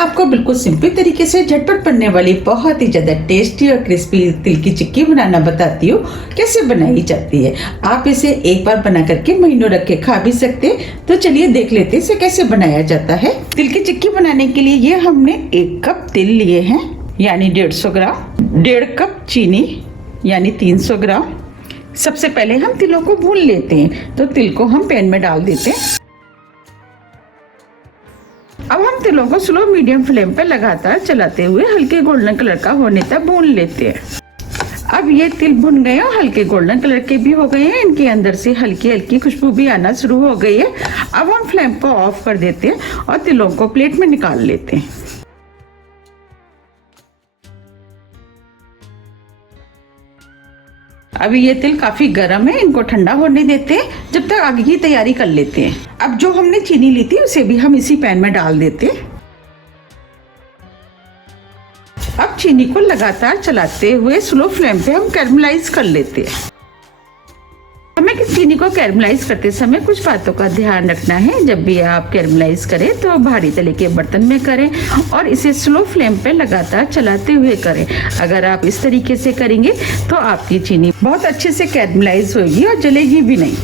आपको बिल्कुल सिंपल तरीके से झटपट बनने वाली बहुत ही ज्यादा टेस्टी और क्रिस्पी तिल की चिक्की बनाना बताती हूँ कैसे बनाई जाती है। आप इसे एक बार बना करके महीनों रख के खा भी सकते हैं। तो चलिए देख लेते हैं इसे कैसे बनाया जाता है। तिल की चिक्की बनाने के लिए ये हमने 1 कप तिल लिए हैं यानी 150 ग्राम, 1.5 कप चीनी यानी 300 ग्राम। सबसे पहले हम तिलों को भून लेते हैं। तो तिल को हम पैन में डाल देते हैं। अब हम तिलों को स्लो मीडियम फ्लेम पर लगातार चलाते हुए हल्के गोल्डन कलर का होने तक भून लेते हैं। अब ये तिल भुन गए और हल्के गोल्डन कलर के भी हो गए हैं। इनके अंदर से हल्की हल्की खुशबू भी आना शुरू हो गई है। अब हम फ्लेम को ऑफ कर देते हैं और तिलों को प्लेट में निकाल लेते हैं। अभी ये तिल काफी गर्म है, इनको ठंडा होने देते हैं। जब तक आगे की तैयारी कर लेते हैं। अब जो हमने चीनी ली थी उसे भी हम इसी पैन में डाल देते हैं। अब चीनी को लगातार चलाते हुए स्लो फ्लेम पे हम कैरमलाइज कर लेते हैं। हमें चीनी को कैरमलाइज करते समय कुछ बातों का ध्यान रखना है। जब भी आप कैरमलाइज करें तो भारी तले के बर्तन में करें और इसे स्लो फ्लेम पे लगातार चलाते हुए करें। अगर आप इस तरीके से करेंगे तो आपकी चीनी बहुत अच्छे से कैरमलाइज होगी और जलेगी भी नहीं।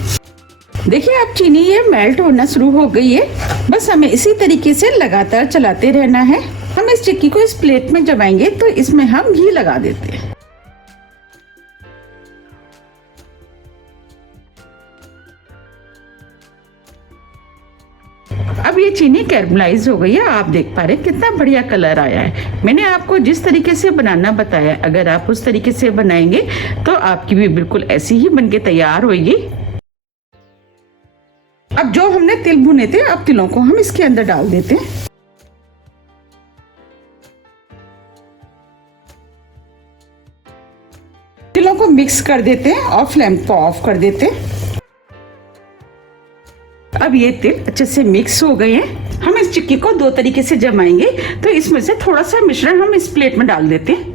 देखिए अब चीनी ये मेल्ट होना शुरू हो गई है। बस हमें इसी तरीके से लगातार चलाते रहना है। हम इस चिक्की को इस प्लेट में जमाएंगे तो इसमें हम घी लगा देते हैं। अब ये चीनी कैरमलाइज हो गई है। आप देख पा रहे हैं कितना बढ़िया कलर आया है। मैंने आपको जिस तरीके से बनाना बताया, अगर आप उस तरीके से बनाएंगे तो आपकी भी बिल्कुल ऐसी ही बनके तैयार होगी। अब जो हमने तिल भुने थे, अब तिलों को हम इसके अंदर डाल देते हैं। तिलों को मिक्स कर देते हैं और फ्लेम को ऑफ कर देते हैं। अब ये तिल अच्छे से मिक्स हो गए हैं। हम इस चिक्की को 2 तरीके से जमाएंगे। तो इसमें से थोड़ा सा मिश्रण हम इस प्लेट में डाल देते हैं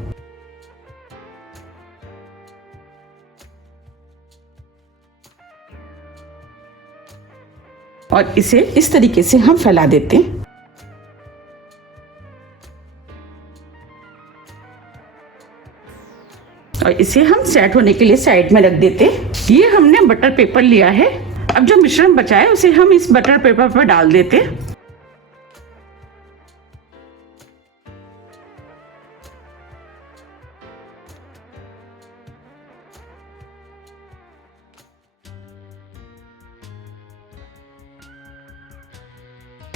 और इसे इस तरीके से हम फैला देते हैं। और इसे हम सेट होने के लिए साइड में रख देते हैं। ये हमने बटर पेपर लिया है। अब जो मिश्रण बचा है उसे हम इस बटर पेपर पर डाल देते हैं।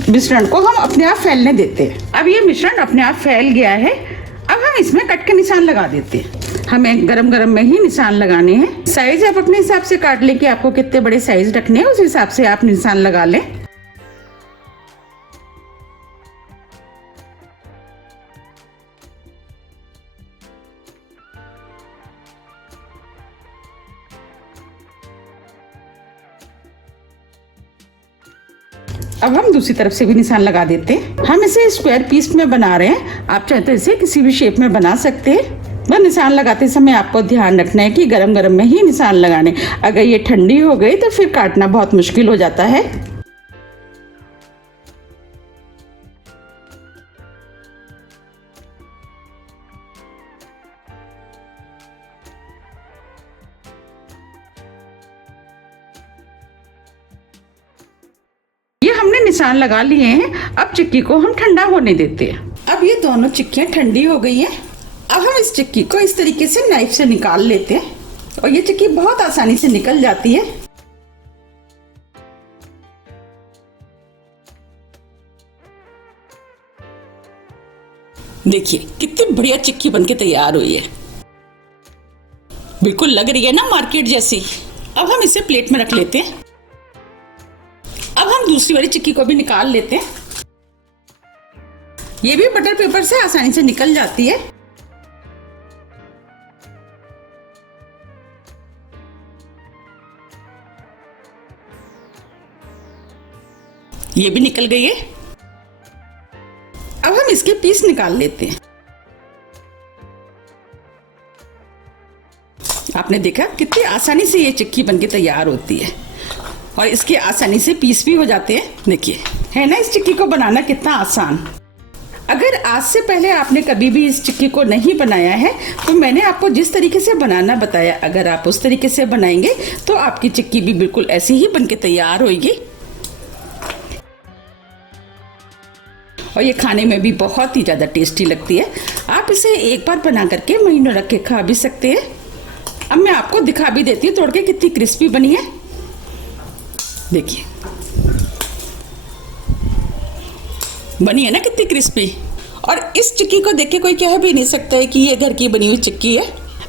मिश्रण को हम अपने आप फैलने देते हैं। अब ये मिश्रण अपने आप फैल गया है। अब हम इसमें कट के निशान लगा देते हैं। हमें गरम गरम में ही निशान लगाने हैं। साइज आप अपने हिसाब से काट लें कि आपको कितने बड़े साइज रखने हैं, उस हिसाब से आप निशान लगा लें। अब हम दूसरी तरफ से भी निशान लगा देते हैं। हम इसे स्क्वायर पीस में बना रहे हैं। आप चाहे तो इसे किसी भी शेप में बना सकते हैं। बस निशान लगाते समय आपको ध्यान रखना है कि गरम गरम में ही निशान लगाने। अगर ये ठंडी हो गई तो फिर काटना बहुत मुश्किल हो जाता है। ये हमने निशान लगा लिए हैं। अब चिक्की को हम ठंडा होने देते हैं। अब ये दोनों चिक्कियां ठंडी हो गई हैं। अब हम इस चिक्की को इस तरीके से नाइफ से निकाल लेते हैं और ये चिक्की बहुत आसानी से निकल जाती है। देखिए कितनी बढ़िया चिक्की बनके तैयार हुई है। बिल्कुल लग रही है ना मार्केट जैसी। अब हम इसे प्लेट में रख लेते हैं। अब हम दूसरी वाली चिक्की को भी निकाल लेते हैं। ये भी बटर पेपर से आसानी से निकल जाती है। ये भी निकल गई है। अब हम इसके पीस निकाल लेते हैं। आपने देखा कितनी आसानी से ये चिक्की बनके तैयार होती है और इसके आसानी से पीस भी हो जाते हैं। देखिए है ना इस चिक्की को बनाना कितना आसान। अगर आज से पहले आपने कभी भी इस चिक्की को नहीं बनाया है तो मैंने आपको जिस तरीके से बनाना बताया, अगर आप उस तरीके से बनाएंगे तो आपकी चिक्की भी बिल्कुल ऐसी ही बनके तैयार होगी और ये खाने में भी बहुत ही ज़्यादा टेस्टी लगती है। आप इसे एक बार बना करके महीनों रख के खा भी सकते हैं। अब मैं आपको दिखा भी देती हूँ तोड़ के कितनी क्रिस्पी बनी है। देखिए बनी है ना कितनी क्रिस्पी। और इस चिक्की को देख के कोई कह भी नहीं सकता है कि ये घर की बनी हुई चिक्की है।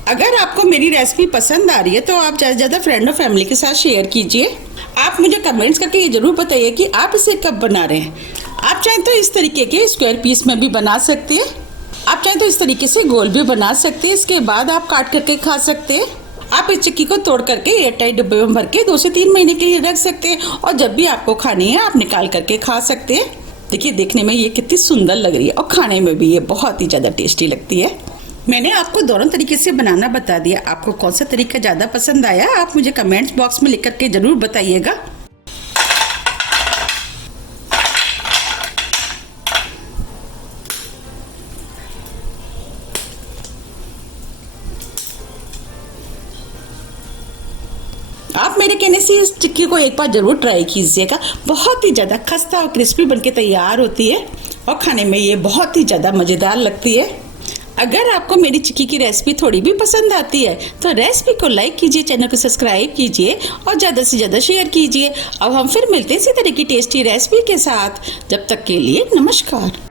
अगर आपको मेरी रेसिपी पसंद आ रही है तो आप ज़्यादा से ज़्यादा फ्रेंड और फैमिली के साथ शेयर कीजिए। आप मुझे कमेंट्स करके ये ज़रूर बताइए कि आप इसे कब बना रहे हैं। आप चाहें तो इस तरीके के स्क्वायर पीस में भी बना सकते हैं, आप चाहें तो इस तरीके से गोल भी बना सकते हैं। इसके बाद आप काट करके खा सकते हैं। आप इस चिक्की को तोड़ करके एयरटाइट डिब्बे में भर के 2 से 3 महीने के लिए रख सकते हैं और जब भी आपको खानी है आप निकाल करके खा सकते हैं। देखिए देखने में ये कितनी सुंदर लग रही है और खाने में भी ये बहुत ही ज़्यादा टेस्टी लगती है। मैंने आपको दोनों तरीके से बनाना बता दिया। आपको कौन सा तरीका ज़्यादा पसंद आया आप मुझे कमेंट्स बॉक्स में लिख करके ज़रूर बताइएगा। आप मेरे कहने से इस चिक्की को एक बार ज़रूर ट्राई कीजिएगा। बहुत ही ज़्यादा खस्ता और क्रिस्पी बनके तैयार होती है और खाने में ये बहुत ही ज़्यादा मज़ेदार लगती है। अगर आपको मेरी चिक्की की रेसिपी थोड़ी भी पसंद आती है तो रेसिपी को लाइक कीजिए, चैनल को सब्सक्राइब कीजिए और ज़्यादा से ज़्यादा शेयर कीजिए। अब हम फिर मिलते हैं इसी तरह की टेस्टी रेसिपी के साथ। जब तक के लिए नमस्कार।